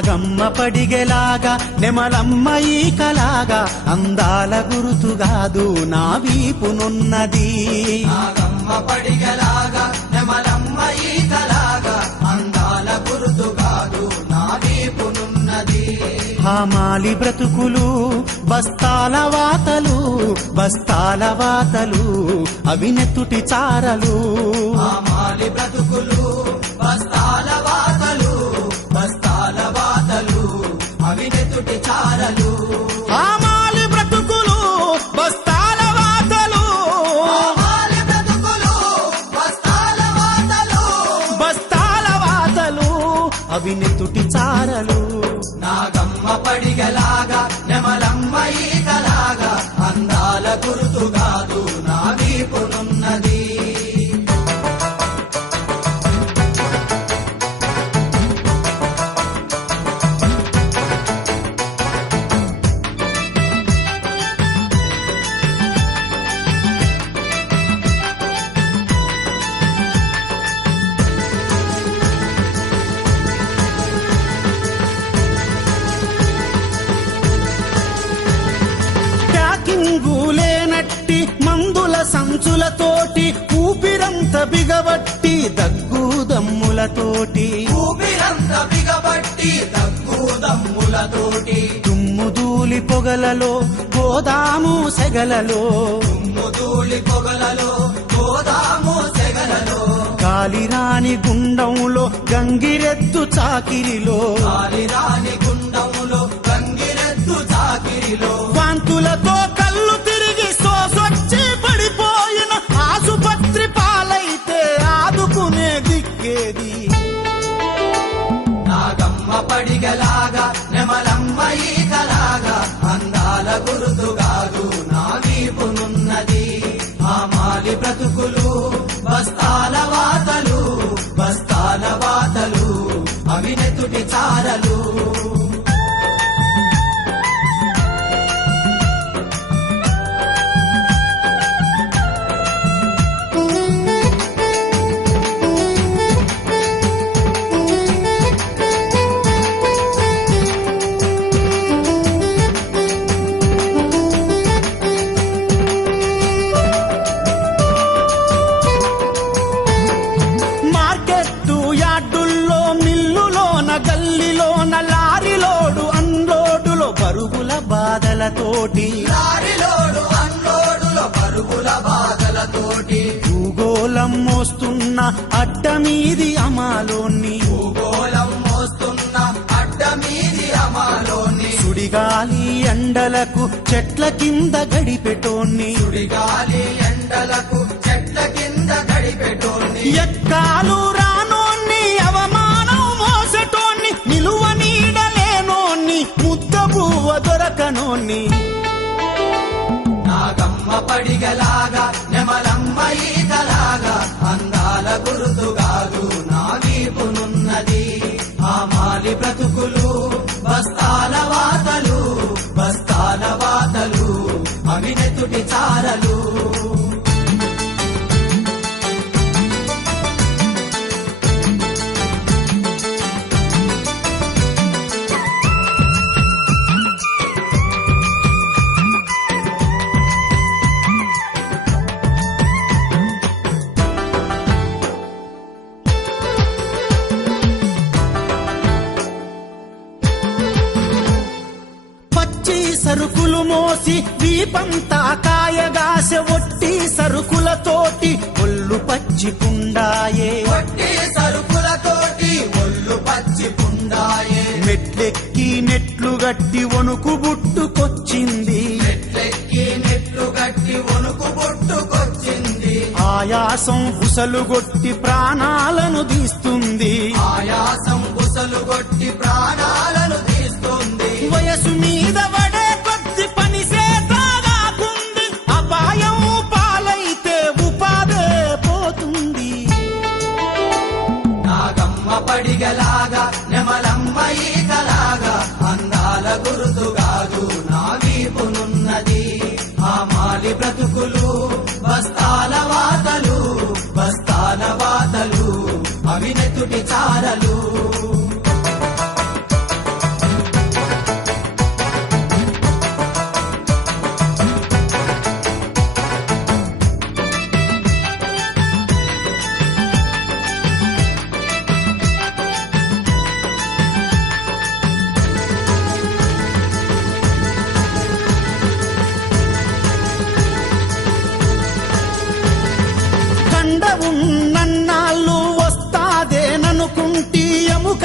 నాగమ్మ పడిగెలాగా నెమలమ్మ ఈకలాగా అందాల గురుతుగాదు నా వీపునున్నది. నాగమ్మ పడిగలాగా నెమలమ్మ ఈకలాగా అందాల గురుతుగాదు నా వీపునున్నది. హామాలి బ్రతుకులు బస్తాల వాతలు బస్తాల వాతలు అవినెత్తుటి చారలు. హామాలి బ్రతుకులు బస్తాల వాతలు బస్తాల వాతలు అవినెత్తుటి చారలు. హామాలి బ్రతుకులు బస్తాల వాతలు హామాలి బ్రతుకులు బస్తాల వాతలు బస్తాల వాతలు అవినెత్తుటి చారలు. నాగమ్మ పడిగలాగా నెమలమ్మ ఈకలాగా అందాల గురుతుగాదు నా వీపునున్నది. లేనట్టి మందుల సంచులతోటి ఊపిరంత బిగబట్టి దగ్గుదమ్ములతోటి ఊపిరంత బిగబట్టి దగ్గుదమ్ములతోటి దుమ్ముదూలి పొగలలో గోదాము సెగలలో దుమ్ముదూలి పొగలలో గోదాము సెగలలో కాలిరాని గుండంలో గంగిరెద్దు చాకిరిలో కాలిరాని గుండములో గంగిరెద్దు చాకిరిలో వాంతులతో కళ్ళు తిరిగి సోసొచ్చి పడిపోయిన ఆసుపత్రి పాలైతే ఆదుకునే దిక్కేది. నాగమ్మ పడిగలాగా నెమలమ్మ ఈకలాగా అందాల గురుతుగాదు నా వీపునున్నది. హామాలి బ్రతుకులు బస్తాల వాతలు బస్తాల వాతలు అవినెత్తుటి చారలు. మార్కెట్టు యార్డుల్లో మిల్లులోన గల్లిలోన లారీలోడు అన్లోడులో పరుగుల బాధలతోటి లారీలోడు అన్లోడులో పరుగుల బాధలతోటి భూగోళం మోస్తున్న అడ్డమీది అమాలోని భూగోళం మోస్తున్న అడ్డమీది అమాలోని సుడిగాలి ఎండలకు చెట్ల కింద గడిపెటోన్ని సుడిగాలి ఎండలకు చెట్ల కింద గడిపెటోని ఎక్కాలు రానోన్ని అవమానం మోసటోన్ని నిలువ నీడలేనోన్ని ముద్ద పువ్వ దొరకనోన్ని. నాగమ్మ పడిగలాగా నెమలమ్మ ఈకలాగా అందాల గురుతుగాదు నా వీపునున్నది. హామాలి బ్రతుకులు బస్తాల వాతలు బస్తాల వాతలు అవినెత్తుటి చారలు. పచ్చి సరుకులు మోసి వీపంతా కాయగాసె ఒట్టి సరుకులతోటి ఒళ్ళు పచ్చిపుండాయే. వట్టి సరుకులతోటి ఒళ్ళు పచ్చి పుండాయే. మెట్లెక్కి మెట్లు గట్టి వణుకు బుట్టుకొచ్చింది. మెట్లెక్కి మెట్లు గట్టి వణుకు బుట్టుకొచ్చింది. ఆయాసం బుసలుగొట్టి ప్రాణాలను తీస్తుంది. ఆయాసం బుసలు కొట్టి ప్రాణాలను తీస్తుంది. వయసు మీద పడే కొద్ది పని సేతాగాకుంది. అపాయం పాలైతే ఉపాదే పోతుంది. నాగమ్మ పడిగలాగా నెమలమ్మ ఈకలాగా అందాల గురుతుగాదు నా వీపునున్నది. హామాలి బ్రతుకులు బస్తాల వాతలు బస్తాల వాతలు అవినెత్తుటి చారలు.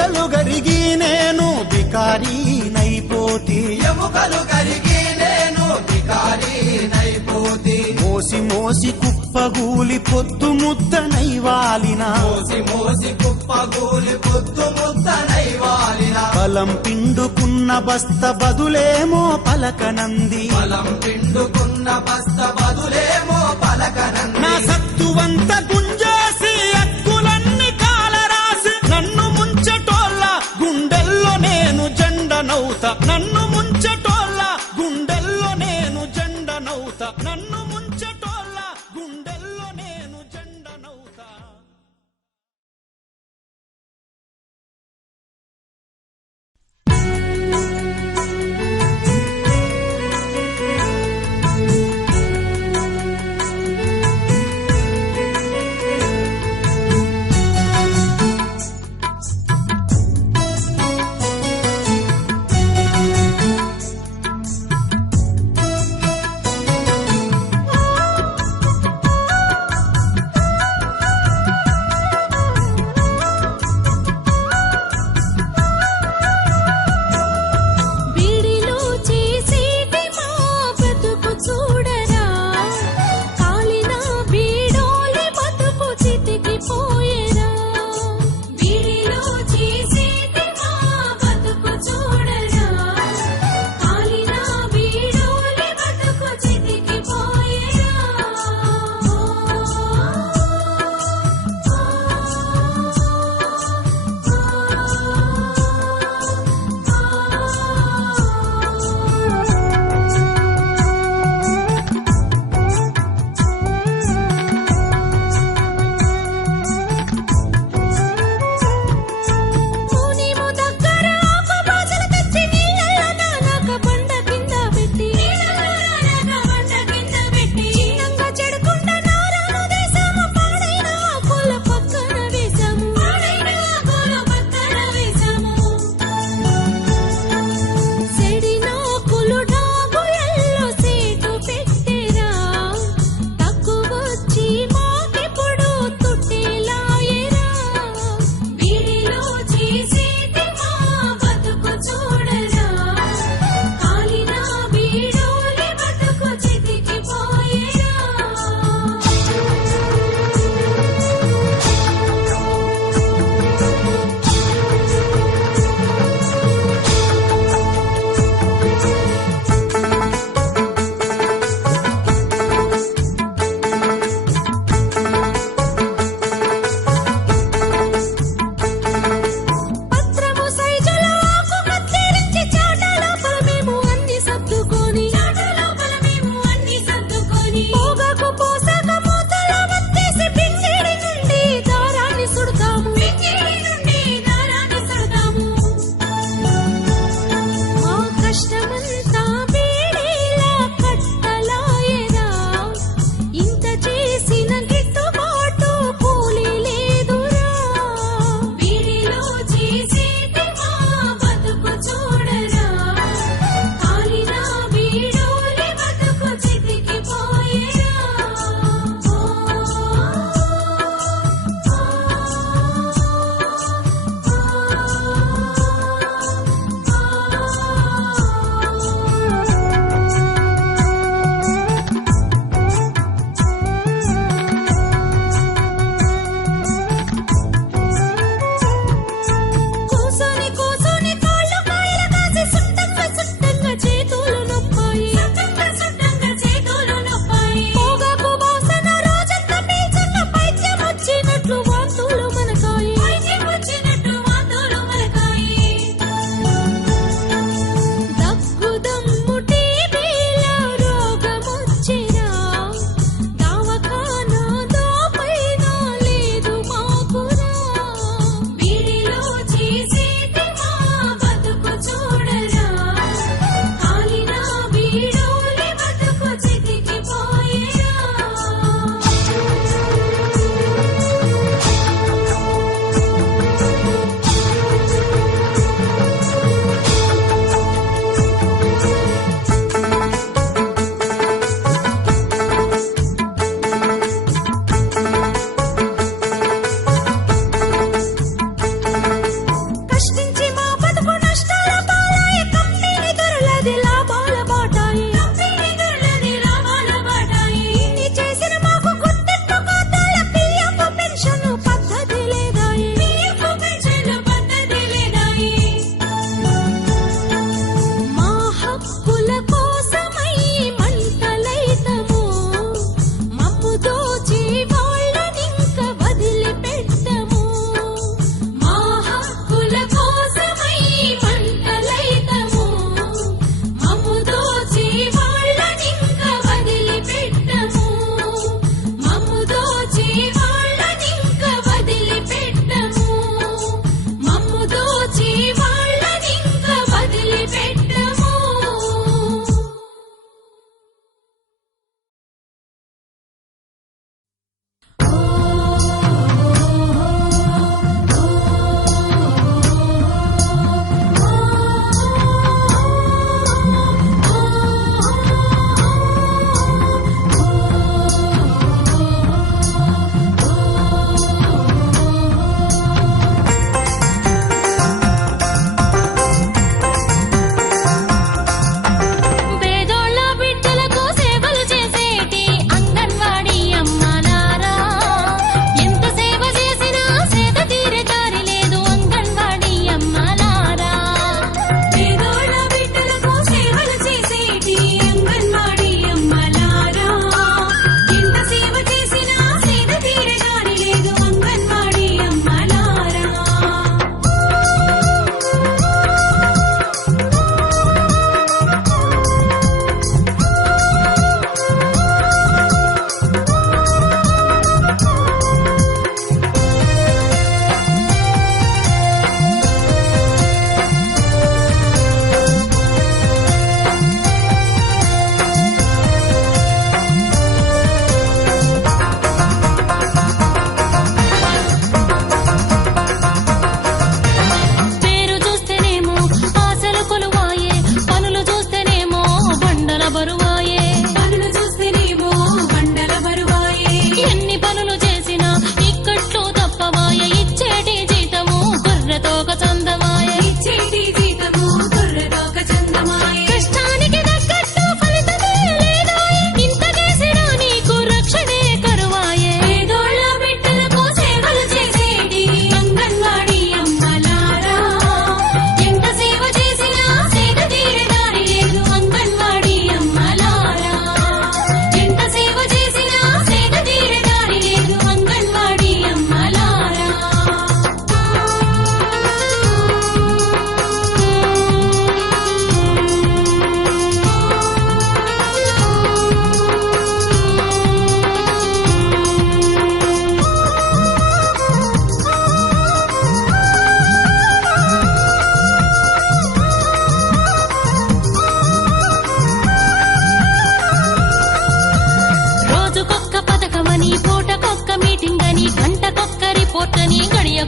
ఎముకలు గరిగి నేను బికారీనైపోతి ఎముకలు కరిగి నేను బికారీనైపోతి మోసి మోసి కుప్పగూలి పొద్దు ముద్దనైవాలిన మోసి మోసి కుప్పగూలి పొద్దు ముద్దనైవాలిన బలం పిండుకున్న బస్త బదులేమో పలకనంది బలం పిండుకున్న బస్త బదులేమో పలకనంది నా సత్తువంత గుంజేసి అక్కులన్నీ కాలరాసి నన్ను ముంచటోళ్ళ గుండెల్లో నేను జెండనౌతా నన్ను ముంచటోళ్ళ గుండెల్లో నేను జెండనౌతా నన్ను ముంచటోళ్ళ గుండెల్లో నేను జెండనౌతా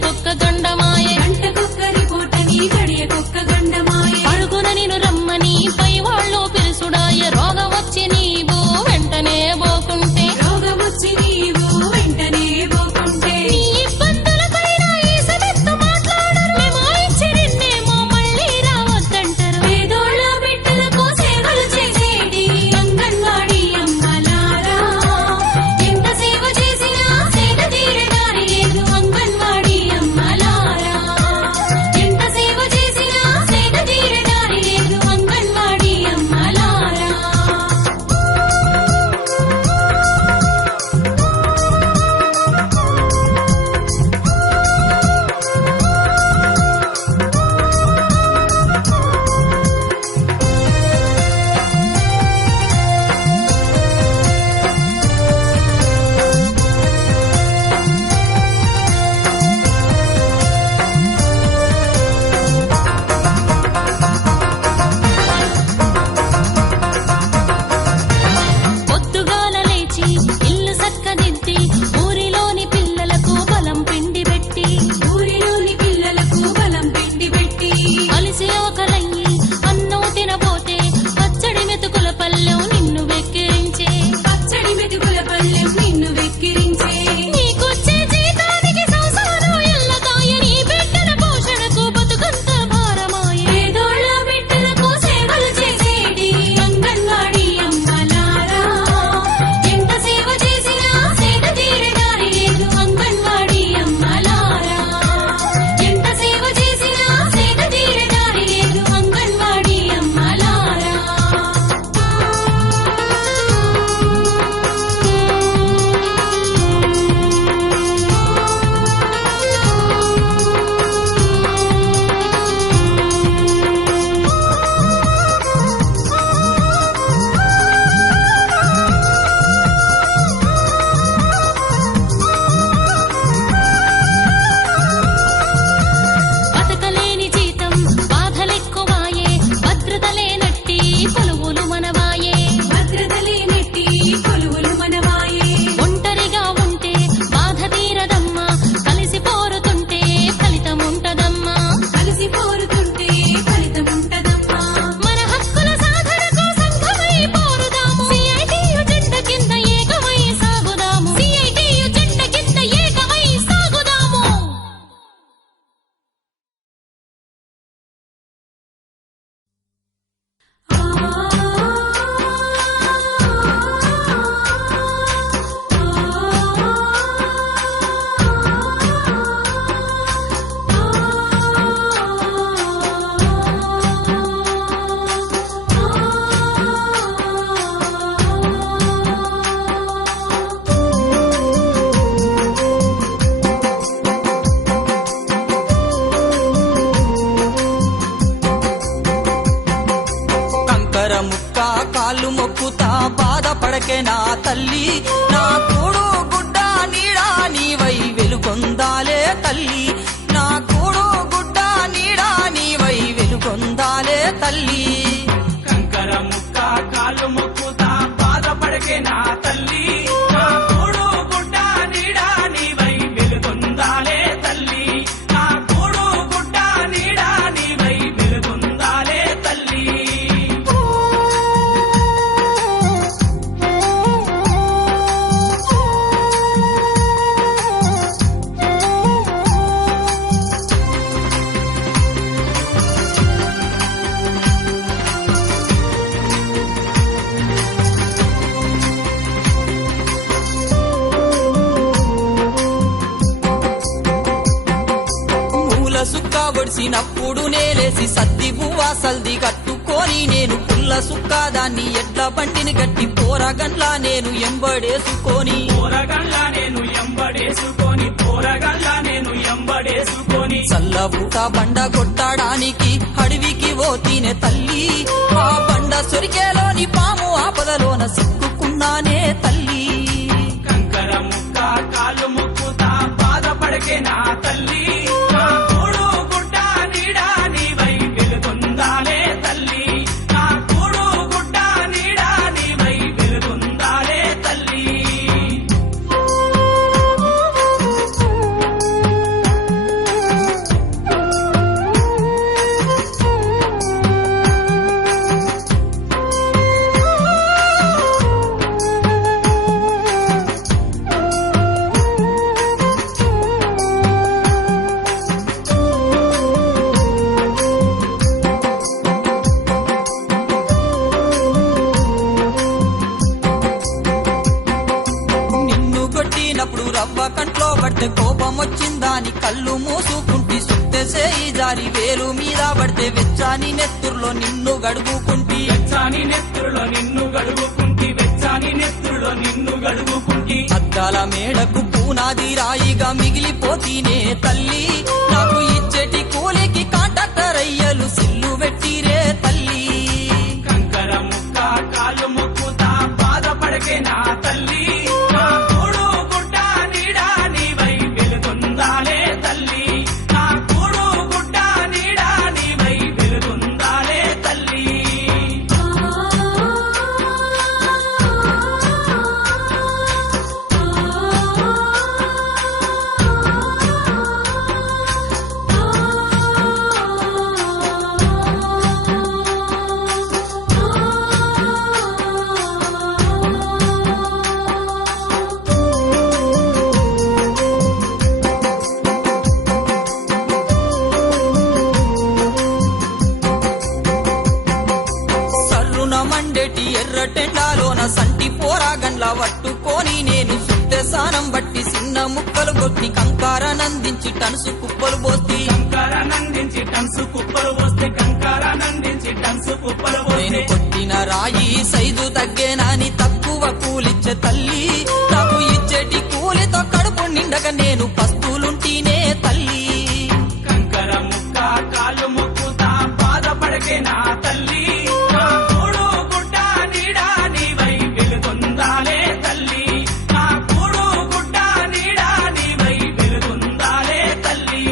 గంటకొక్క గండమాయే గంటకొక్క రిపోర్టని గడియకొక్క గండమాయే అరుగున నిన్ను రమ్మని పై వాళ్ళు పిలుసుడాయ రోగం వచ్చి నీవు వెంటనే పోకుంటే రోగమొచ్చి నీవు వెంటనే పోకుంటే నీ ఇబ్బందులపైన ఈ సభెత్తు మాట్లాడరు మేము ఇచ్చి నిన్నేమో మళ్ళీ రావద్దంటారు పేదోళ్ళ బిడ్డలకు సేవలు చేసేటి అంగన్వాడీ అమ్మలారా ఎంత సేవ చేసినా సేద తీరదారి లేదు అంగన్వాడీ అమ్మలారా ఎంత సేవ చేసినా సేద తీరదారి లేదు అంగన్వాడీ అమ్మలారా పొద్దుగాల లేచి ఇల్లు సక్కదిద్ది ఊరిలోని పిల్లలకు బలం పిండి పెట్టి ఊరిలోని పిల్లలకు బలం పిండి పెట్టి అలిసి ఒకలయ్యి అన్నం తినబోతే పచ్చడి మెతుకుల పల్లెం నిన్ను వెక్కిరించే పచ్చడి మెతుకుల పల్లెం నిన్ను వెక్కిరించే నీకొచ్చే జీతానికి సంసారం ఎల్లదాయ నీ బిడ్డల పోషణకు బతుకంత భారమాయే పేదోళ్ళ బిడ్డలకు సేవలు చేసేటి అంగన్వాడీ అమ్మలారా ఎంత సేవ చేసినా సేద తీరదారి లేదు అంగన్వాడీ అమ్మలారా ఎంత సేవ చేసినా సేద తీరదారి లేదు అంగన్వాడీ అమ్మలారా బతకలేని జీతం బాధలెక్కువాయే భద్రత లేనట్టి కొలువులు మనవాయే భద్రత లేనట్టి కొలువులు మనవాయే ఒంటరిగా ఉంటే బాధ తీరదమ్మా కలిసి పోరుతుంటే ఫలితం ఉంటదమ్మా కలిసి పోరుతుంటే ఫలితముంటదమ్మా మన హక్కుల సాధనకు సంఘమై పోరుదాము సిఐటియు జెండ కింద ఏకమై సాగుదాము సిఐటియు జెండ కింద ఏకమై సాగుదాము కంకర ముక్క కాళ్ళు మొక్కుతా బాధపడకే నా తల్లి నా కూడు గుడ్డ నీడా నీవై వెలుగొందాలే తల్లి నా కూడు గుడ్డ నీడా నీవై వెలుగొందాలే తల్లి కంకర ముక్క కాళ్ళు మొక్కుతా బాధపడకే నా తల్లి నా కూడు గుడ్డ నీడా నీవై వెలుగొందాలే తల్లి నా కూడు గుడ్డ నీడా నీవై వెలుగొందాలే తల్లి మూల సుక్క ఒడిసినప్పుడు నేలేసి సద్ది బువ్వా సల్ది కట్టుకొని నేను పుల్ల సుక్క దాన్ని ఎడ్ల బంటిని గట్టి పోరగండ్లా నేను ఎంబడేసుకొని పోరగల్లా నేను ఎంబడేసుకొని చల్లబూట బండ కొట్టడానికి అడవికి పోతీనే తల్లి ఆ బండ సొరికేలోని పాము ఆపదలోన సిక్కుకున్నానే తల్లి కంకర ముక్క కాళ్ళు మొక్కుతా బాధపడకే నా తల్లి నా కూడు గుడ్డ నీడా నీవై వెలుగొందాలే తల్లి నా కూడు గుడ్డ నీడా నీవై వెలుగొందాలే తల్లి అని కళ్ళు మూసుకుంటి సుత్తేసేయి జారి వేలు మీద పడితే వెచ్చాని నెత్తుర్లో నిన్ను గడుగుకుంటి వెచ్చాని నెత్తురులో నిన్ను గడుగుకుంటి వెచ్చాని నెత్తురులో నిన్ను గడుగుకుంటి అద్దాల మేడకు పూనాది రాయిగా మిగిలిపోతీనే తల్లి నాకు ఇచ్చేటి కూలికి కాంట్రాక్టర్ అయ్యలు సిల్లు పెట్టిరే తల్లి కంకర ముక్క కాలు మొక్కుతా బాధపడకే నా తల్లి నా కూడు గుడ్డ నీడా నీవై వెలుగుందాలే తల్లి నా కూడు గుడ్డ నీడా నీవై వెలుగుందాలే తల్లి సర్రున మండేటి ఎర్రటెండాలోన సంటి పోరాగండ్ల పట్టుకొని నేను సుత్తె సానం బట్టి చిన్న ముక్కలు కొట్టి కంకారనందించి టనుసు కుప్పలు పోస్తి కంకరానందించి టంసు కుప్పలు పోస్తే కంకరానందించి టంసు కుప్పలు నేను పోస్తే కొట్టిన రాయి సైజు తగ్గేనాని తక్కువ కూలిచ్చే తల్లి నాకు ఇచ్చేటి కూలితో కడుపు నిండక నేను పస్తులుంటీనే తల్లి కంకర ముక్క కాలు మొక్కుతా బాధపడకే నా తల్లి నా కూడు గుడ్డ నీడా నీవై వెలుగొందాలే తల్లి నా కూడు గుడ్డ నీడా నీవై వెలుగొందాలే తల్లి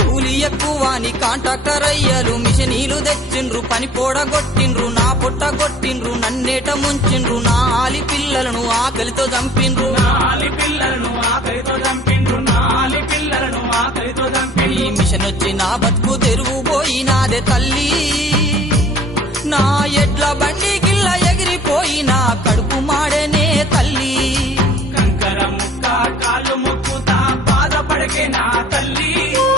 కూలి ఎక్కువాని కాంట్రాక్టర్ అయ్యలు మిషనీలు తెచ్చిండ్రు పని పోడగొట్టిండ్రు నా పొట్ట కొట్టిండ్రు నన్నేట ముంచిండ్రు నా ఆలి పిల్లలను ఆకలితో చంపిండ్రు నాలి పిల్లలను ఆకలితో చంపిండ్రు నాలి పిల్లలను ఆకలితో ఈ చంపిండ్రు మిషన్ వచ్చి నా బతుకు తెరువు పోయినాదే తల్లి నా ఎడ్ల బండి గిల్ల ఎగిరిపోయినా కడుపు మాడేనే తల్లి కంకర ముక్క కాలు మొక్కుతా బాధపడకే నా తల్లి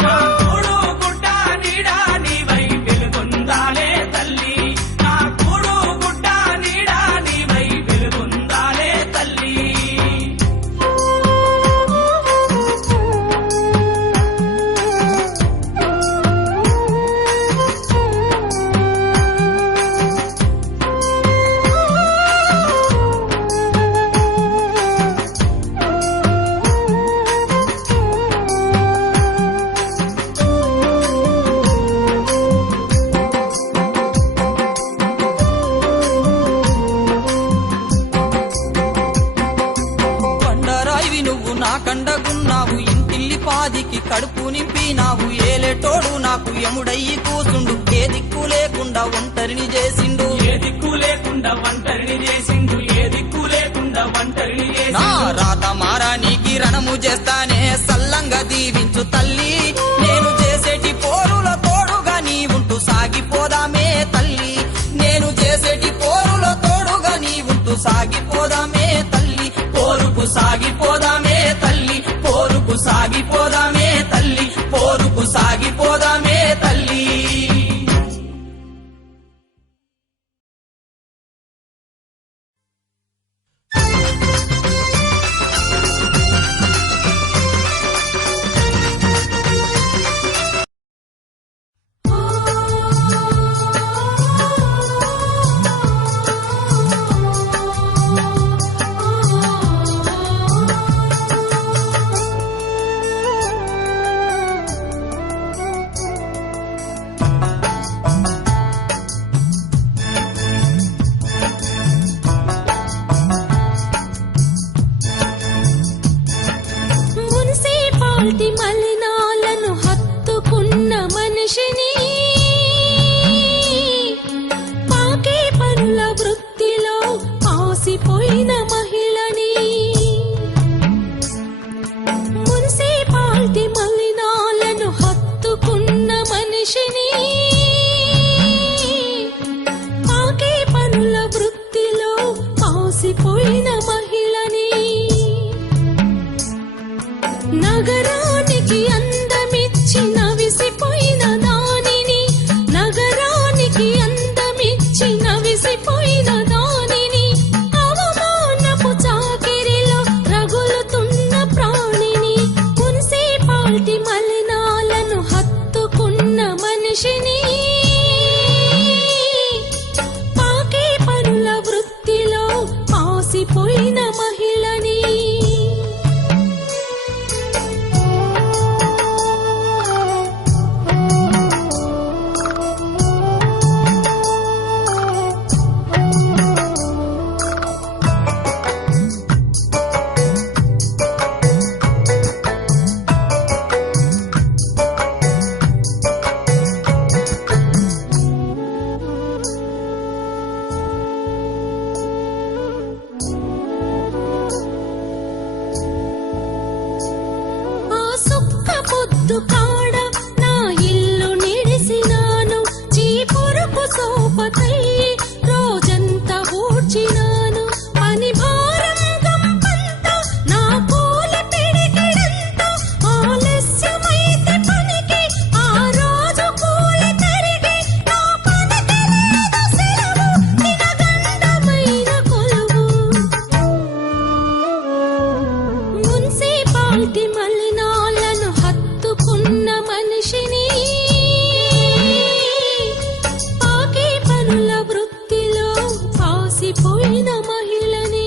నా కూడు గుడ్డ నీడా నీవై వెలుగొందాలే తల్లి నా కూడు గుడ్డ నీడా నీవై వెలుగొందాలే తల్లి కొండరాయివి నువ్వు నా కండగున్నావు ఇంటిల్లి పాదికి కడుపు నింపినావు ఏలేటోడు నాకు యముడయ్యి కూసుండు ఏ దిక్కు లేకుండా ఒంటరిని చేసిండు ఏ దిక్కు లేకుండా ఒంటరిని చేసిండు ఏ దిక్కు లేకుండా ఒంటరిని నా చేసిండు రాత మారానికి రణము చేస్తానే సల్లంగా దీవించు తల్లి నేను చేసేటి పోరుల తోడుగా నీ ఉంటూ సాగిపోదామే తల్లి నేను చేసేటి పోరుల తోడుగా నీ ఉంటూ సాగిపోదామే తల్లి పోరుకు సాగిపోదామే తల్లి పోరుకు సాగిపోదామే తల్లి పోరుకు సాగిపోదామే తల్లి మున్సిపాలిటీ మలినాలను హత్తుకున్న మనిషిని పాకే పనుల వృత్తిలో పాసిపోయిన మహిళని మున్సిపాలిటీ మలినాలను హత్తుకున్న మనిషిని పాసిపోయిన మహిళని నగరానికి అందమిచ్చి నవిసిపోయిన దానిని నగరానికి అందమిచ్చి నవిసిపోయిన దానిని అవమానపు చాకిరిలో రగులుతున్న ప్రాణిని మున్సిపాలిటీ మలినాలను హత్తుకున్న మనిషిని పాకే పనుల వృత్తిలో పాసిపోయిన మహిళని ఆ సుక్క పొద్దు కాడ నా ఇల్లు నిడిసినాను చీపురుకు సోపతయ్యి రోజంతా ఊడ్చినాను పని భారం గంపంతా నా కూలి పిడికిడంతా ఆలస్యమైతే పనికి ఆ రోజు కూలి తరిగి నా పనికి లేదు సెలవు దినగండమైన కొలువు మున్సిపాలిటీ మలినాలను హత్తుకున్న మనిషిని పాకే పనుల వృత్తిలో పాసిపోయిన మహిళని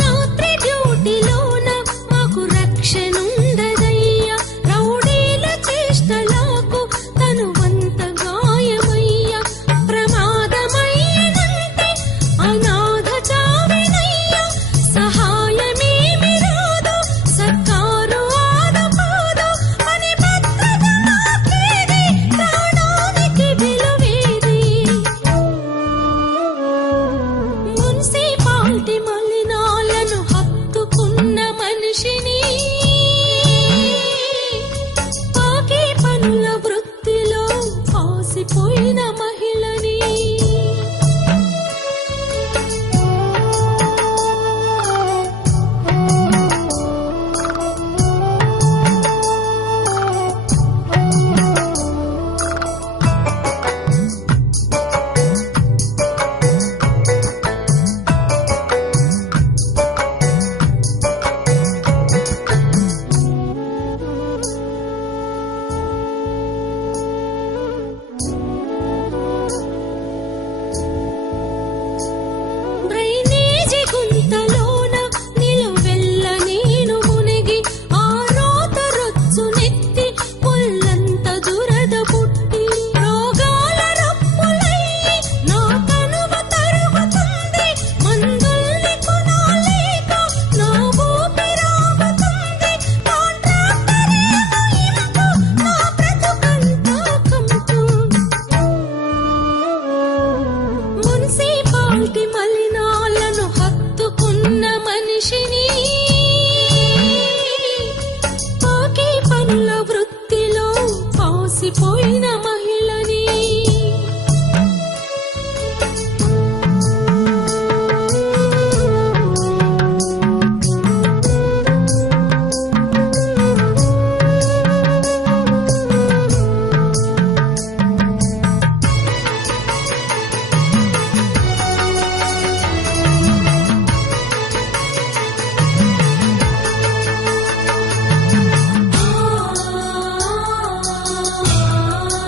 రాత్రి డ్యూటీలోన మాకు రక్షణుండదయ్యా రౌడీల చేష్టలకు తనువంత గాయమయ్యా ప్రమాదమయ్యనంటే అనాథ చావినయ్యా సహాయమేమి రాదు సర్కారు ఆదుకోదు అని భద్రత నాకేది ప్రాణానికి విలువేది మున్సిపాలిటీ మలినాలను హత్తుకున్న మనిషిని పాకే పనుల వృత్తిలో పాసిపోయిన మహిళని డ్రైనేజీ గుంతలోన నిలువెల్ల నేను మునిగి ఆ రోత రొచ్చు నెత్తి పుల్లంత దురద పుట్టి రోగాల రప్పులయ్యి నా తనువ తరుగుతుంది మందుల్ని కొనాలేక నా ఊపిరాగుతుంది కాంట్రాక్టరేమో ఇంపు నా బ్రతుకంతా కంపు మున్సిపాలిటీ మలినాలను హత్తుకున్న మనిషిని పాకే పనుల వృత్తిలో పాసిపోయిన మహిళని ఆ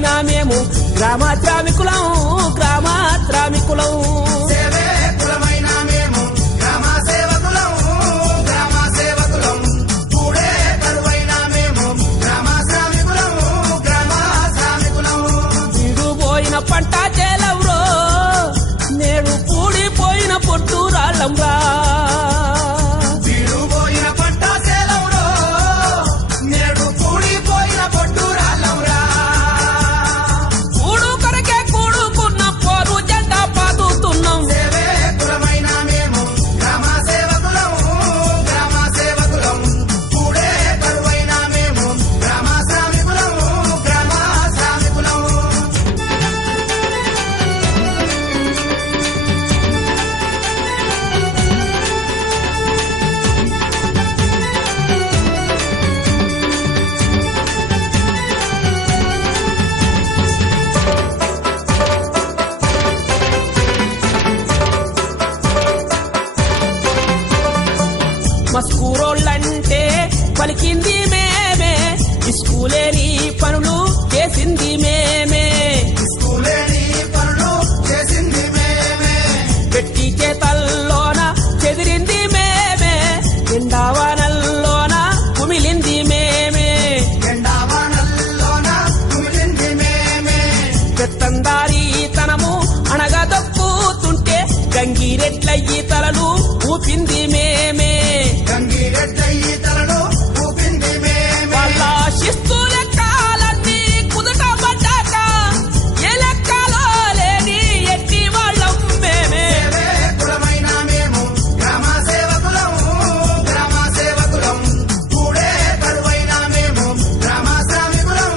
కరువైనా మేము గ్రామ శ్రామికులం సేవే కులమైన మేము గ్రామ సేవకులం కూడే కరువైన మేము గ్రామ శ్రామికులం పోయిన పంట చేలవురో నేడు కూడిపోయిన పొట్టు రాళ్ళంరా పోయిన పంట సేలవురో నేడు కూడిపోయిన పొట్టు రాళ్ళంరా కూడు కొరకే కూడుకున్న పోరు జెండా పాతుతున్నాం సేవే కులమైన మేము గ్రామ సేవకులం కూడే కరువైన మేము గ్రామ శ్రామికులం మస్కూరోళ్ళంటే పలికింది మేమే స్కూలేని పనులు చేసింది మేమే స్కూలేని పనులు చేసింది మేమే పెట్టి చేతల్లోన చెదిరింది మేమే ఎండావానల్లోన కుమిలింది మేమే ఎండావానల్లోన కుమిలింది మేమే పెత్తందారి తనము అణగదొక్కుతుంటే గంగిరెడ్లయ్యి తలలు ఊపింది మేమే గంగిరెడ్డయ్యి తలను ఊపింది మేమే వాళ్ళ శిస్తు లెక్కలన్నీ కుదుట పడ్డాక ఏ లెక్కలో లేని ఎట్టి వాళ్ళం మేమే సేవే కులమైన మేము గ్రామ సేవకులం కూడే కరువైన మేము గ్రామ శ్రామికులం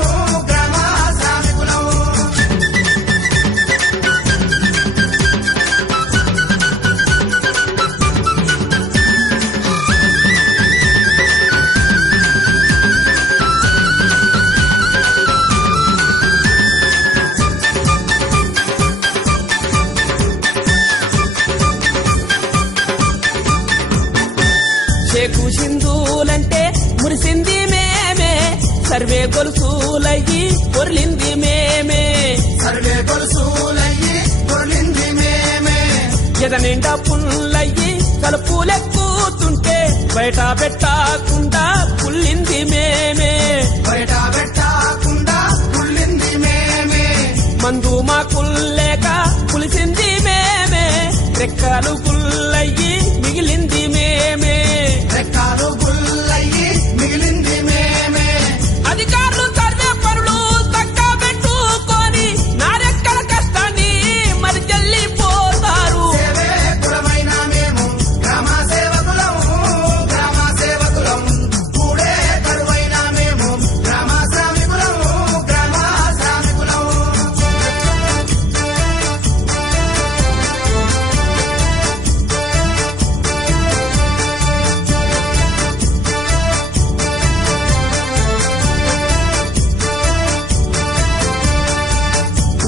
షేకు సింధూలంటే మురిసింది మేమే సర్వే గొలుసులయ్యి పొర్లింది మేమే సర్వే గొలుసులయ్యి పొర్లింది మేమే ఎద నిండా పుల్లయ్యి కలుపులెక్కుతుంటే బయట పెట్టకుండా పుల్లింది మేమే బయట పెట్టకుండా కుళ్ళింది మేమే మందు మా కుల్లేక పులిసింది మేమే రెక్కలు గుల్లయ్యి మిగిలింది మేమే రెక్కలు గుల్లయ్యి మిగిలింది మేమే అధికారులు సర్వే పనులు తక్కువ పెట్టుకొని నా రెక్కల కష్టాన్ని మరి జల్లిపోతారు సేవే కులమైన మేము గ్రామ సేవకులం కూడే కరువైన మేము గ్రామ శ్రామికులం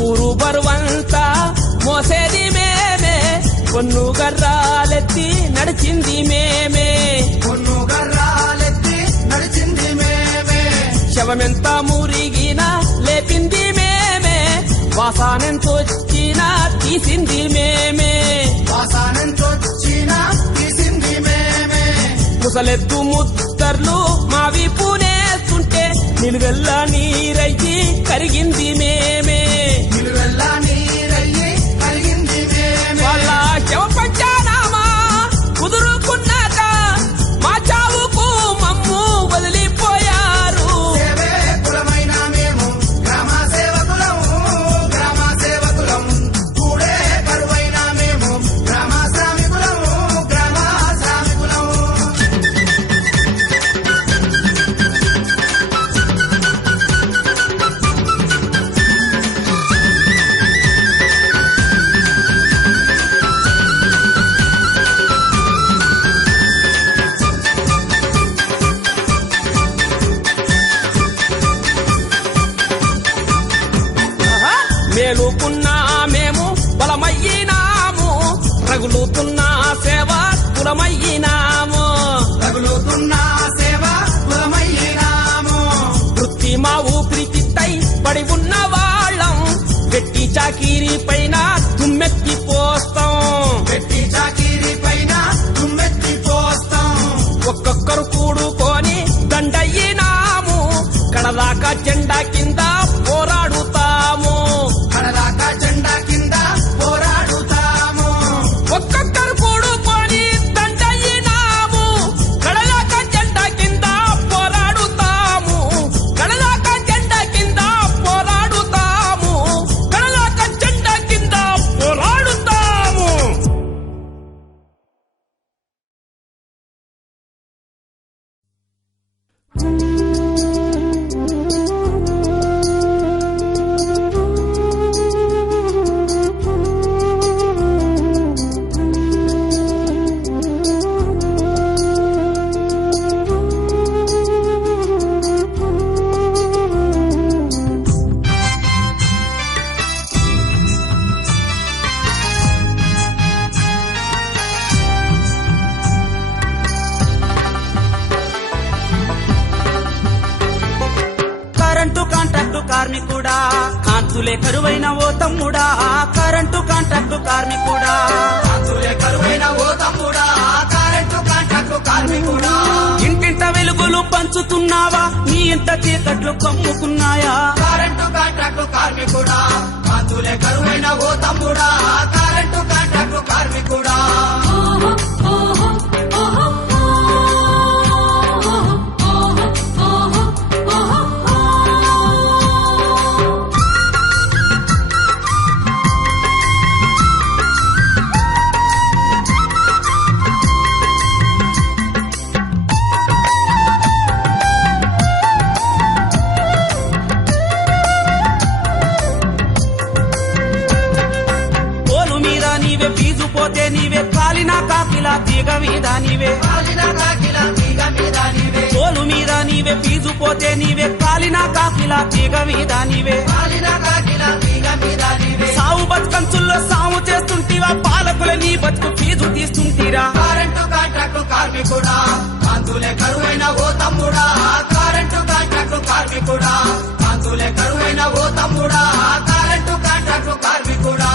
ఊరు బరువంతా మోసేది మేమే కొన్ను గర్రాలెత్తి నడిచింది మేమే కొన్ను గర్రాలెత్తి నడిచింది మేమే శవమెంత మురిగినా లేపింది మేమే వాసానెంతొచ్చినా తీసింది మేమే వాసానంతొచ్చినా తీసింది మేమే ముసలెత్తు ముద్దర్లు మా వీపునేస్తుంటే నిలువెల్ల నీరయ్యి కరిగింది మేమే నిలువెల్ల నీరయ్యి కలిగింది మేమే వాళ్ళ శవ పంచానామా కుదురుకున్నాక మా చావుకు మమ్ము వదిలిపోయారు సేవే కులమైన మేము గ్రామ సేవకులం కూడే కరువైన మేము గ్రామ శ్రామికులం మేలుకున్నా మేము బలమయ్యినాము రగులుతున్న సేవ కులమయ్యినాము తగులుతున్న సేవ కులమయ్యినాము వృత్తి మా ఊపిరి చిత్తై పడి ఉన్నవా పెట్టి చాకిరీ పైన తుమ్మెత్తి పోస్తాం, పెట్టి చాకిరీ పైన తుమ్మెత్తి పోస్తాం. ఒక్కొక్కరు కూడుకొని దండయ్యినాము, కడదాకా జెండా కింద పోరాడుతాము, కడదాకా జెండా కింద పోరాడుతాము. ఒక్కొక్కరు కూడుకొని దండయ్యినాము, కడదాకా జెండా కింద పోరాడుతాము, కడదాకా జెండా కింద పోరాడుతాము, కడదాకా జెండా కింద పోరాడుతాము. కరెంటు కాంట్రాక్టు కార్మికుడా, కాంతులే కరువైన ఓ తమ్ముడా, కరెంటు కాంట్రాక్టు కార్మికుడా, కాంతులే కరువైన ఓ తమ్ముడా, కరెంటు కాంట్రాక్టు కార్మికుడా. ఇంటింట వెలుగులు పంచుతున్నావా, నీ ఇంట చీకట్లు కమ్ముకున్నాయా, కరెంటు కాంట్రాక్టు కార్మికుడా, కాంతులే కరువైన ఓ తమ్ముడా, కరెంటు కాంట్రాక్టు కార్మికుడా. ఓహో ఓహో ఓహో ఓహో ఓహో ఓహో పోలు మీద నీవే, ఫీజు పోతే నీవే, కాలిన కాకిలా తీగ మీద నీవే, కాలిన కాకిల తీగ మీద నీవే, పోలు మీద నీవే, ఫీజు పోతే నీవే, కాలిన కాకిలా తీగ మీద నీవే, కాలిన కాకిల తీగ మీద నీవే. సావు బతుకంచుల్లో సాము చేస్తుంటివా, పాలకుల నీ బతుకు ఫీజు తీస్తుంటిరా, కరెంటు కాంట్రాక్టు కార్మికుడా, కాంతులే కరువైన ఓ తమ్ముడా, కరెంటు కాంట్రాక్టు కార్మికుడా, కాంతులే కరువైన ఓ తమ్ముడా, కరెంటు కాంట్రాక్టు కార్మికుడా.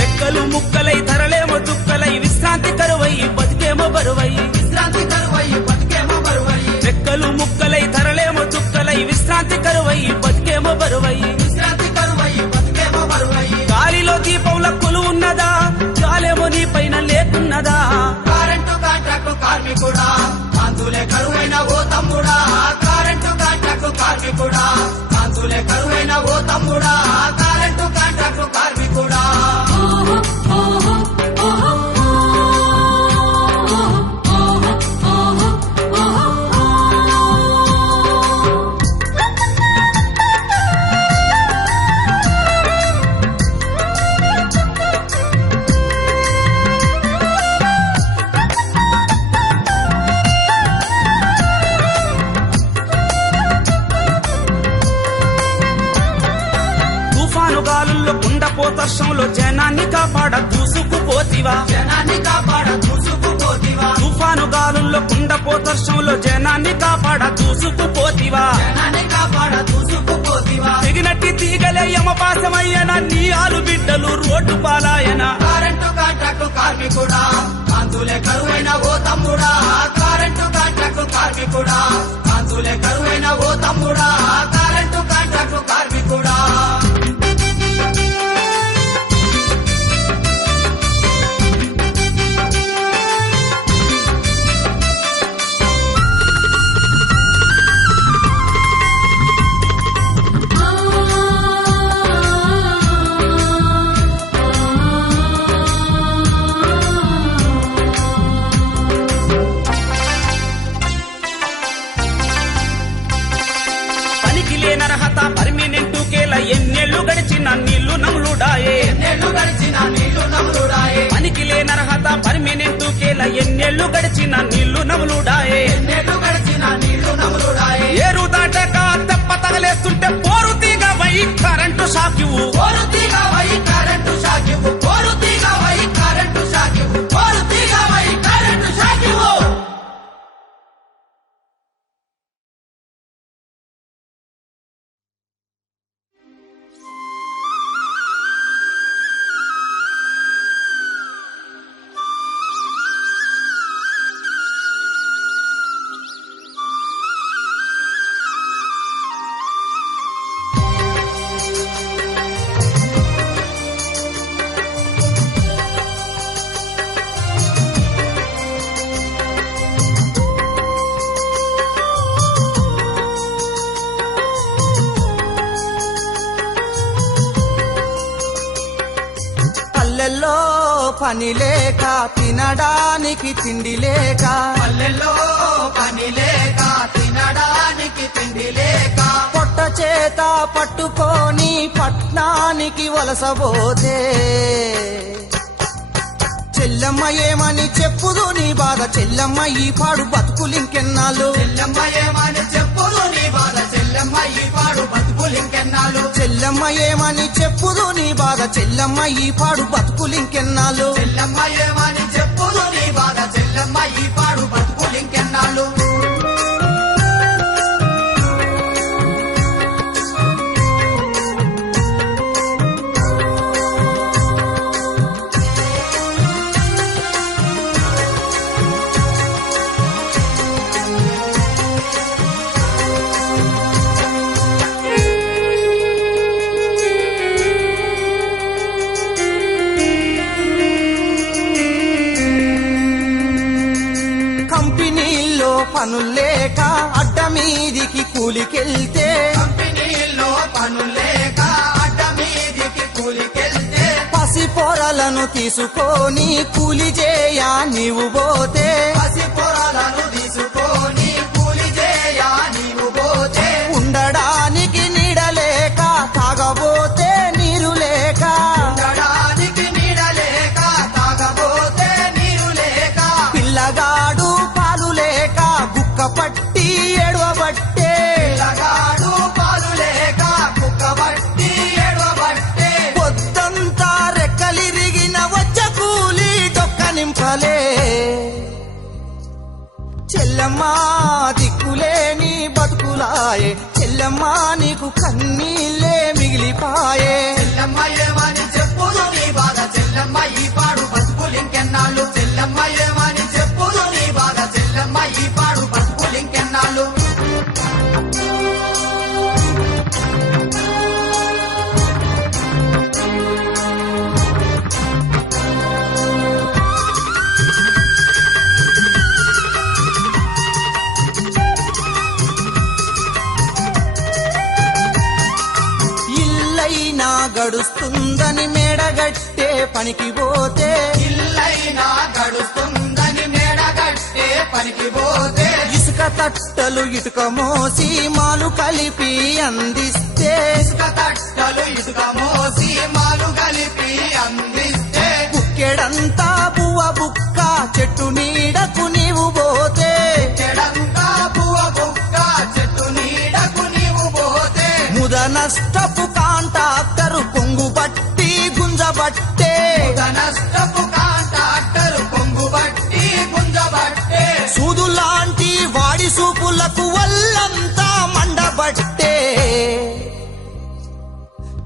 రెక్కలు ముక్కలై ధరలేమో చుక్కలై, విశ్రాంతి కరువై బతికేమో బరువై, విశ్రాంతి కరువై బతికేమో బరువై, రెక్కలు ముక్కలై ధరలేమో చుక్కలై, విశ్రాంతి కరువై బతికేమో బరువై, విశ్రాంతి కరువై బతికేమో బరువై. గాలిలో దీపంలో కొలువున్నదా, గాలేమో నీ పైన లేకున్నదా, కరెంటు కాంట్రాక్టు కార్మికుడా, కాంతులే కరువైన ఓ తమ్ముడా, కరెంటు కాంట్రాక్టు కార్మికుడా, కాంతులే కరువైన ఓ తమ్ముడా, కరెంటు కాంట్రాక్టు కార్మికుడా. ఓహో ఓహో ఓహో ఓహో ఓహో తుఫాను గాలుల్లో కుండపోతర్షంలో జనాన్ని కాపాడ దూసుకుపోతివా, జనాన్ని కాపాడ చూసుకుపోతివా, తుఫాను గాలుల్లో కుండపోతర్షంలో జనాన్ని కాపాడ దూసుకుపోతివా, జనాన్ని కాపాడ చూసుకుపోతివా. తెగినట్టి తీగలే యమపాసమయ్యన, నీ ఆలు బిడ్డలు రోడ్డు పాలాయన, కరెంటు కాంట్రాక్టు కార్మికుడా, కాంతులే కరువైన ఓ తమ్ముడా, కరెంటు కాంట్రాక్టు కార్మికుడా, కాంతులే కరువైన ఓ తమ్ముడా, కరెంటు కాంట్రాక్టు కార్మికుడా. లేనర్హత పర్మినెంట్ కేల ఎన్నెళ్ళు గడిచిన నీళ్లు నమ్ములుడాయే, ఎన్నేళ్ళు గడిచిన నీళ్లు నమ్ముడాయే, నరహత పర్మినెంట్ కేల ఎన్నెళ్ళు గడిచిన నీళ్లు నములుడాయే ఎన్నెళ్ళు గడిచిన నీళ్లు నములుడాయే ఏరు దాటక తెప్ప తగలేస్తుంటే పోరు తీగ వై కరెంటు షాకివు పోరుతీగా వై కరెంటు షాకివు పోరుతీగా వై కరెంటు షాకివు పోరుతీగా వై కరెంటు షాకివు పల్లెల్లో పని లేక తినడానికి తిండి లేక పల్లెల్లో పని లేక తినడానికి తిండి లేక పొట్ట చేత పట్టుకొని పట్నానికి వలసబోతే చెల్లమ్మ ఏమని చెప్పుదు నీ బాధ చెల్లమ్మ ఈ పాడు బతుకులింకెన్నాళ్ళు చెల్లెమ్మ ఏమని చెప్పుదు నీ బాధ చెల్లెమ్మ ఈ పాడు బతుకులింకెన్నాళ్ళు చెల్లమ్మ ఏమని చెప్పుదు నీ బాధ చెల్లమ్మ ఈ పాడు బతుకులింకెన్నాళ్ళు చెల్లెమ్మ ఏమని చెప్పుదు నీ బాధ చెల్లెమ్మ ఈ పాడు బతుకులింకెన్నాళ్ళు కంపెనీల్లో పనులేక అడ్డ మీదికి కూలికెళ్తే కంపెనీల్లో పనులేక అడ్డ మీదికి కూలికెళ్తే పసి పొరలను తీసుకొని కూలి చేయా నీవు పోతే పసి పొరలను తీసుకొని కూలి చేయా నీవు పోతే ఉండడానికి నీడలేక తాగబోతే నీరు లేక ఉండడానికి నీడలేక తాగబోతే నీరు లేక పిల్లగాడు పాలు లేక గుక్క పట్టి ఏడవబట్టే పిల్లగాడు పాలు లేక కుక్కబట్టి ఏడవబట్టే పొద్దంతా రెక్కలిరిగిన వచ్చ కూలి డొక్క నింపలే చెల్లమ్మ దిక్కులేని బతుకులాయే చెల్లమ్మ నీకు కన్నీళ్ళే మిగిలిపాయే చెల్లెమ్మ ఏమని చెప్పుదు నీ బాధ చెల్లెమ్మ ఈ పాడు బతుకులింకెన్నాళ్ళు చెల్లెమ్మ ఏమని చెప్పుదు నీ బాధ చెల్లెమ్మ ఈ పాడు బతుకులింకెన్నాళ్ళు ఇల్లైనా గడుస్తుందని మేడగట్టే పనికి పోతే ఇల్లైనా గడుస్తుందని మేడగట్టే పనికి పోతే ఇసుక తట్టలు ఇటుక మోసి మాలు కలిపి అందిస్తే ఇసుక తట్టలు ఇసుక మోసి మాలు కలిపి అందిస్తే బుక్కెడంతా బువ్వ బుక్క చెట్టు నీడకు నీవు పోతే చెడంతా పువ్వ బుక్క చెట్టు నీడకు నీవు పోతే ముద నష్టపు కాంటాక్టరు కొంగు బట్టి గుంజబట్టే నష్టపు కాంట్రాక్టర్ కొంగు బట్టి గుంజబట్టే సూదులాంటి వాడి సూపులకు వల్లంతా మండబట్టే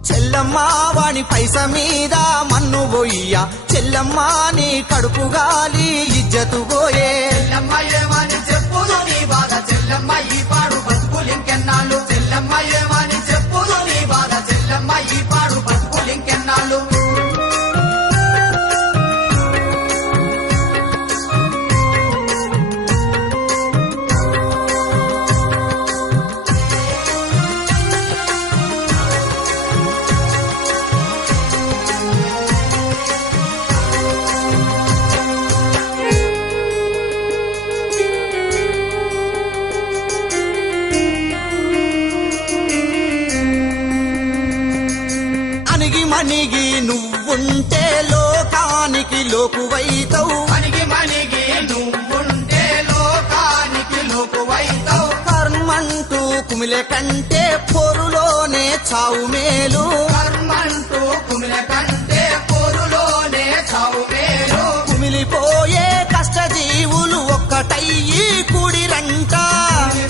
చెల్లమ్మ వాడి పైస మీద మన్ను పోయ్యా చెల్లమ్మ నీ కడుపు గాలి ఇజ్జతు పోయే చెల్లెమ్మ ఏమని చెప్పుదు నీ బాధ చెల్లెమ్మ ఈ పాడు బతుకులింకెన్నాళ్ళు చెల్లెమ్మ ఏమని చెప్పుదు నీ బాధ చెల్లెమ్మ ఈ పాడు బతుకులింకెన్నాళ్ళు మణిగి నువ్వుంటే లోకానికి లోకానికి లోకువైతవు మణిగి మణిగి నువ్వుంటే లోకానికి లోకువైతావు కర్మంటూ కుమిలే కంటే పొరులోనే చావు మేలు కర్మంటూ కుమిల కంటే పోరులోనే చావు మేలు కుమిలిపోయే కష్టజీవులు ఒక్కటయ్యి కూడిరంట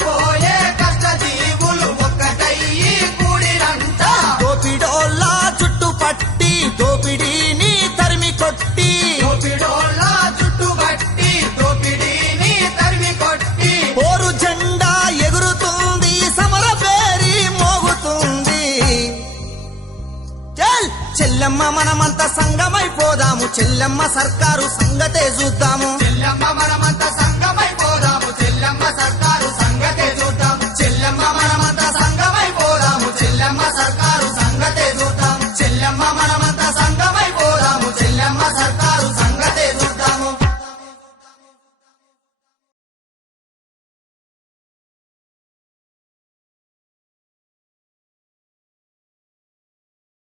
పోయే కష్ట జీవులు ఒక్కటయ్యి కూడిరంట దోపిడోళ్ళ చుట్టుపట్టి దోపిడీని తరిమి కొట్టి దోపిడోళ్ళ చుట్టుబట్టి దోపిడీని తరిమి కొట్టి పోరు జెండా ఎగురుతుంది సమర పేరి మోగుతుంది చెల్లెమ్మ మనమంతా సంగమైపోదాము చెల్లెమ్మ సర్కారు సంగతే చూద్దాము